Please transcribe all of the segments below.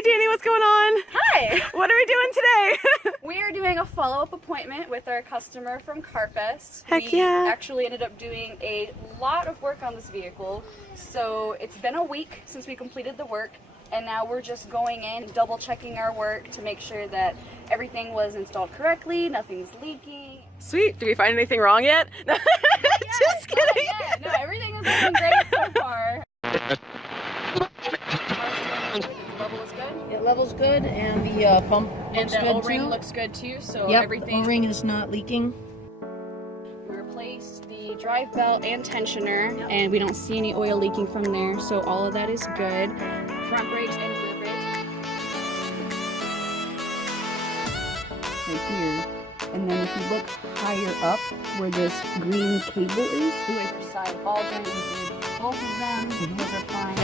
Hey Danny, what's going on? Hi! What are we doing today? We are doing a follow-up appointment with our customer from CarFest. Heck we yeah. actually ended up doing a lot of work on this vehicle. So it's been a week since we completed the work, and now we're just going in, double checking our work to make sure that everything was installed correctly, nothing's leaking. Sweet. Did we find anything wrong yet? Just kidding. No, everything is looking great so far. Level is good. It level's good, and the pump looks And the good O-ring too. looks good too, so Yep, everything. the O-ring is not leaking. We replaced the drive belt and tensioner, and we don't see any oil leaking from there, so all of that is good. Front brakes and rear brakes. Right here. And then if you look higher up where this green cable is, we went for side ball joint. We did both of them. Those are fine.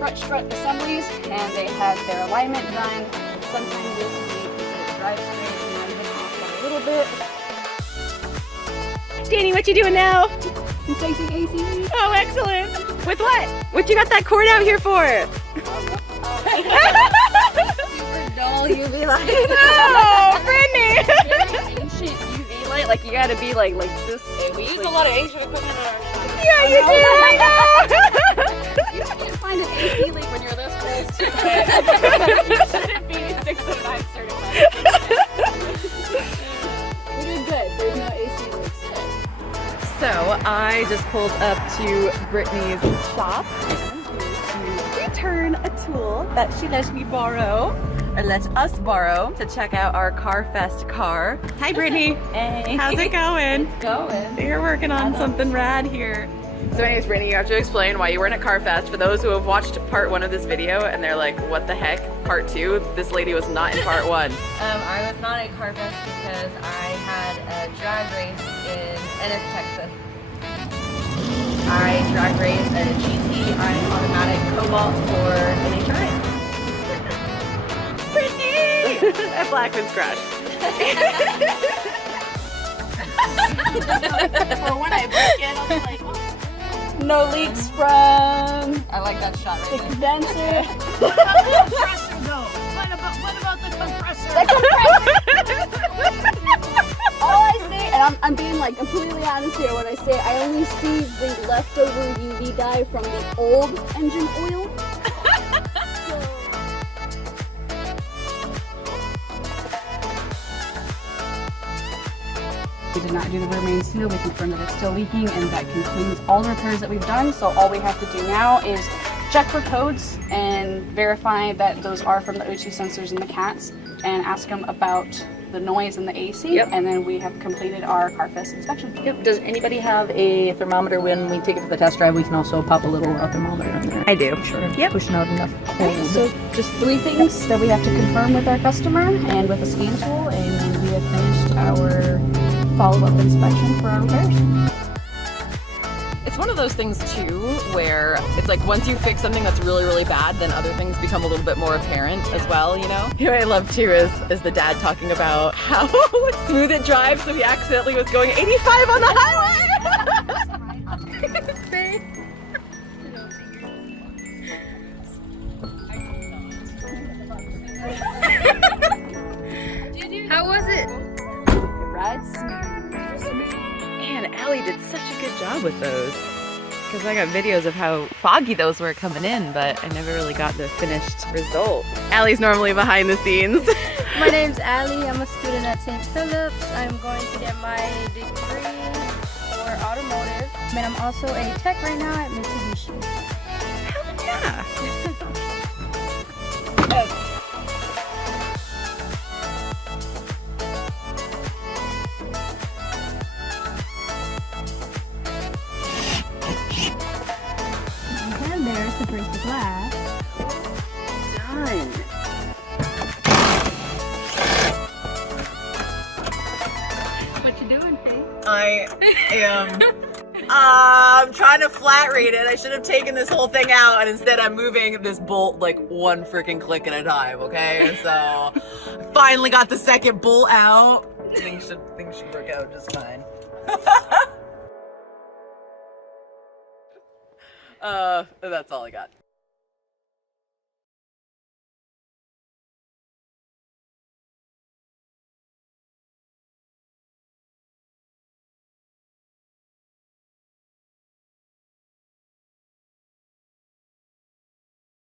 Front strut assemblies, and they had their alignment done sometime this week. So drive straight, and I've been off a little bit. Danny, what you doing now? Replacing AC. Oh, excellent. With what? What you got that cord out here for? Super dull UV light. Oh, Brittany. Very ancient UV light. Like you gotta be like this. We use a lot of ancient equipment in our shop. Yeah, you do. I know. You can't find an AC leak when you're this close to it. You shouldn't be 609 certified. We're doing good. There's no AC leaks. So I just pulled up to Brittany's shop to return a tool that she let me borrow, or let us borrow, to check out our CarFest car. Hi Brittany. Hey. How's it going? It's going. You're working on something rad here. So anyways, Brittany, you have to explain why you weren't at CarFest. For those who have watched part 1 of this video and they're like, what the heck, part 2? This lady was not in part 1. I was not at CarFest because I had a drag race in Ennis, Texas. I drag raced a GT automatic Cobalt for NHI. Brittany! At Blackman's Crash. Or when I break it, I'll be like, oh. No leaks from I like that shot the right condenser. What about the compressor though? What about the compressor? All I say, and I'm being like completely honest here when I say I only see the leftover UV dye from the old engine oil. We did not do the rear main seal. We confirmed that it's still leaking, and that concludes all the repairs that we've done. So all we have to do now is check for codes and verify that those are from the O2 sensors in the cats, and ask them about the noise in the AC. Yep. And then we have completed our CarFest inspection. Yep. Does anybody have a thermometer when we take it for the test drive? We can also pop a little thermometer in there. I do. Sure. Yep. Pushing out enough cold. So just 3 things that we have to confirm with our customer and with a scan tool, and then we have finished our follow-up inspection for our repairs. It's one of those things too where it's like once you fix something that's really, really bad, then other things become a little bit more apparent as well, you know? You know what I love too is the dad talking about how smooth it drives, so he accidentally was going 85 on the highway! Faye. How was it? Rides. Man, Alley did such a good job with those. Because I got videos of how foggy those were coming in, but I never really got the finished result. Allie's normally behind the scenes. My name's Alley. I'm a student at St. Philip's. I'm going to get my degree for automotive. And I'm also a tech right now at Mitsubishi. Hell yeah! And there's to break the glass. Done. What you doing, Faye? I am I'm trying to flat rate it. I should have taken this whole thing out, and instead I'm moving this bolt like one freaking click at a time, okay? So I finally got the second bolt out. Things should work out just fine. That's all I got.